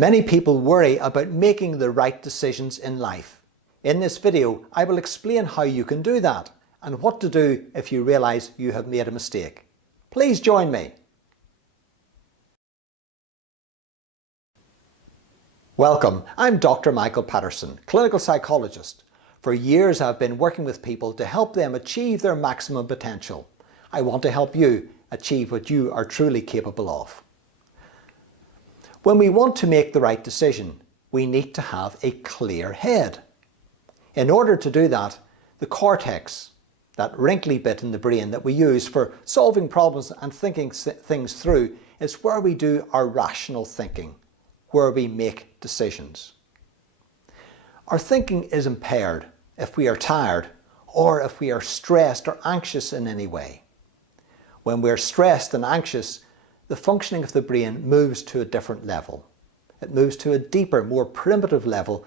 Many people worry about making the right decisions in life. In this video, I will explain how you can do that and what to do if you realize you have made a mistake. Please join me. Welcome, I'm Dr. Michael Paterson, clinical psychologist. For years I've been working with people to help them achieve their maximum potential. I want to help you achieve what you are truly capable of. When we want to make the right decision, we need to have a clear head. In order to do that, the cortex, that wrinkly bit in the brain that we use for solving problems and thinking things through, is where we do our rational thinking, where we make decisions. Our thinking is impaired if we are tired or if we are stressed or anxious in any way. When we're stressed and anxious, the functioning of the brain moves to a different level. It moves to a deeper, more primitive level,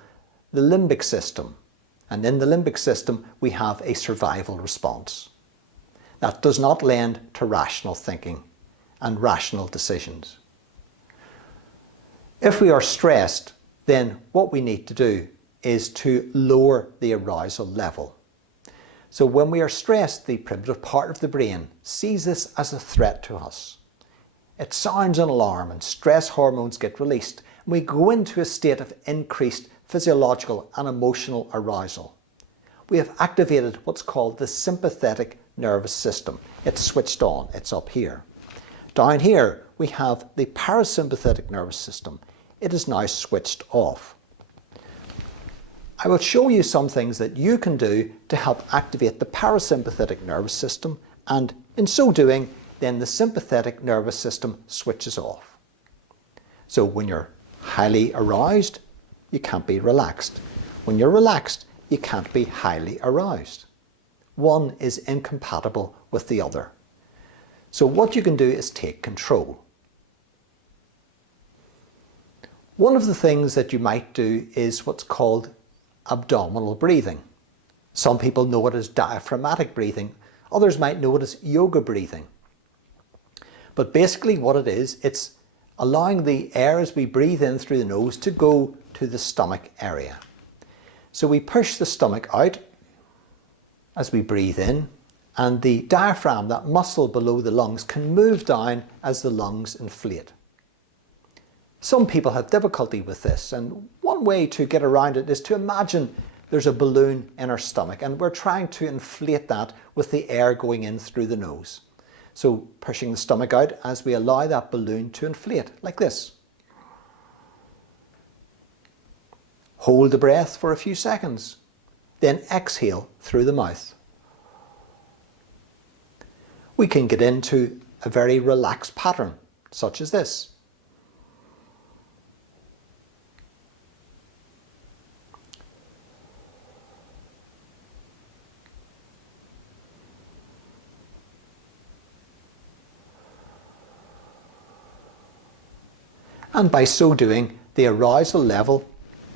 the limbic system. And in the limbic system, we have a survival response. That does not lend to rational thinking and rational decisions. If we are stressed, then what we need to do is to lower the arousal level. So when we are stressed, the primitive part of the brain sees this as a threat to us. It sounds an alarm and stress hormones get released, and we go into a state of increased physiological and emotional arousal. We have activated what's called the sympathetic nervous system. It's switched on, it's up here. Down here we have the parasympathetic nervous system. It is now switched off. I will show you some things that you can do to help activate the parasympathetic nervous system, and in so doing, then the sympathetic nervous system switches off. So when you're highly aroused, you can't be relaxed. When you're relaxed, you can't be highly aroused. One is incompatible with the other. So what you can do is take control. One of the things that you might do is what's called abdominal breathing. Some people know it as diaphragmatic breathing. Others might know it as yoga breathing. But basically what it is, it's allowing the air as we breathe in through the nose to go to the stomach area. So we push the stomach out as we breathe in, and the diaphragm, that muscle below the lungs, can move down as the lungs inflate. Some people have difficulty with this, and one way to get around it is to imagine there's a balloon in our stomach and we're trying to inflate that with the air going in through the nose. So pushing the stomach out as we allow that balloon to inflate, like this. Hold the breath for a few seconds, then exhale through the mouth. We can get into a very relaxed pattern, such as this. And by so doing, the arousal level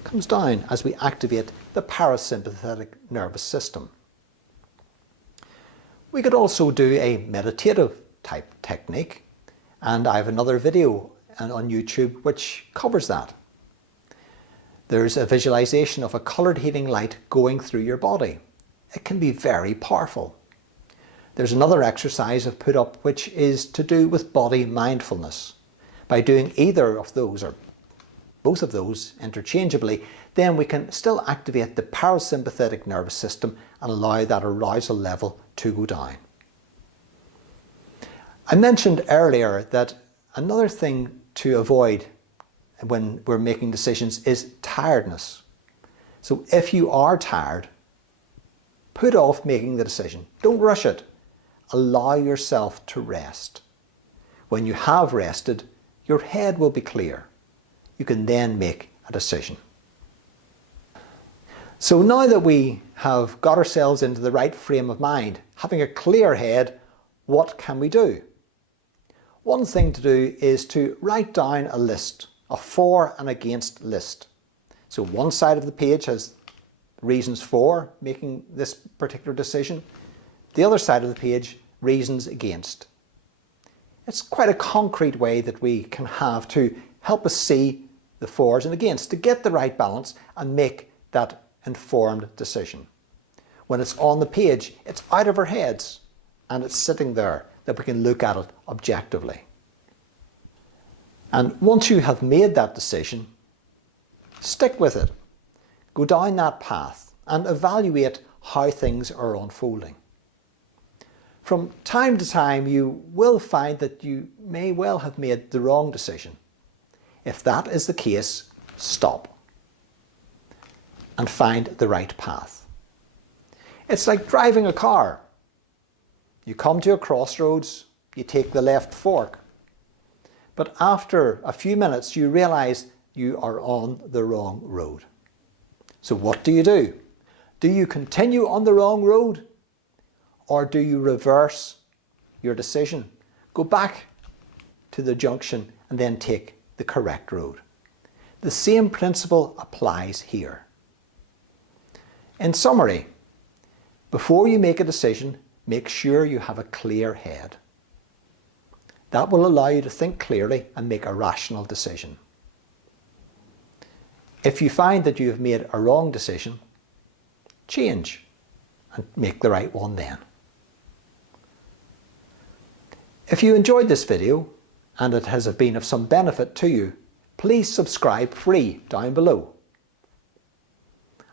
comes down as we activate the parasympathetic nervous system. We could also do a meditative type technique, and I have another video on YouTube which covers that. There's a visualization of a coloured healing light going through your body. It can be very powerful. There's another exercise I've put up which is to do with body mindfulness. By doing either of those or both of those interchangeably, then we can still activate the parasympathetic nervous system and allow that arousal level to go down. I mentioned earlier that another thing to avoid when we're making decisions is tiredness. So if you are tired, put off making the decision. Don't rush it. Allow yourself to rest. When you have rested, your head will be clear. You can then make a decision. So now that we have got ourselves into the right frame of mind, having a clear head, what can we do? One thing to do is to write down a list, a for and against list. So one side of the page has reasons for making this particular decision. The other side of the page, reasons against. It's quite a concrete way that we can have to help us see the fors and against to get the right balance and make that informed decision. When it's on the page, it's out of our heads and it's sitting there that we can look at it objectively. And once you have made that decision, stick with it. Go down that path and evaluate how things are unfolding. From time to time, you will find that you may well have made the wrong decision. If that is the case, stop and find the right path. It's like driving a car. You come to a crossroads, you take the left fork. But after a few minutes, you realize you are on the wrong road. So what do? Do you continue on the wrong road? Or do you reverse your decision? Go back to the junction and then take the correct road. The same principle applies here. In summary, before you make a decision, make sure you have a clear head. That will allow you to think clearly and make a rational decision. If you find that you have made a wrong decision, change and make the right one then. If you enjoyed this video and it has been of some benefit to you, please subscribe free down below.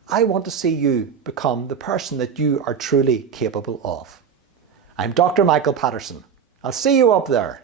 I want to see you become the person that you are truly capable of. I'm Dr. Michael Paterson. I'll see you up there.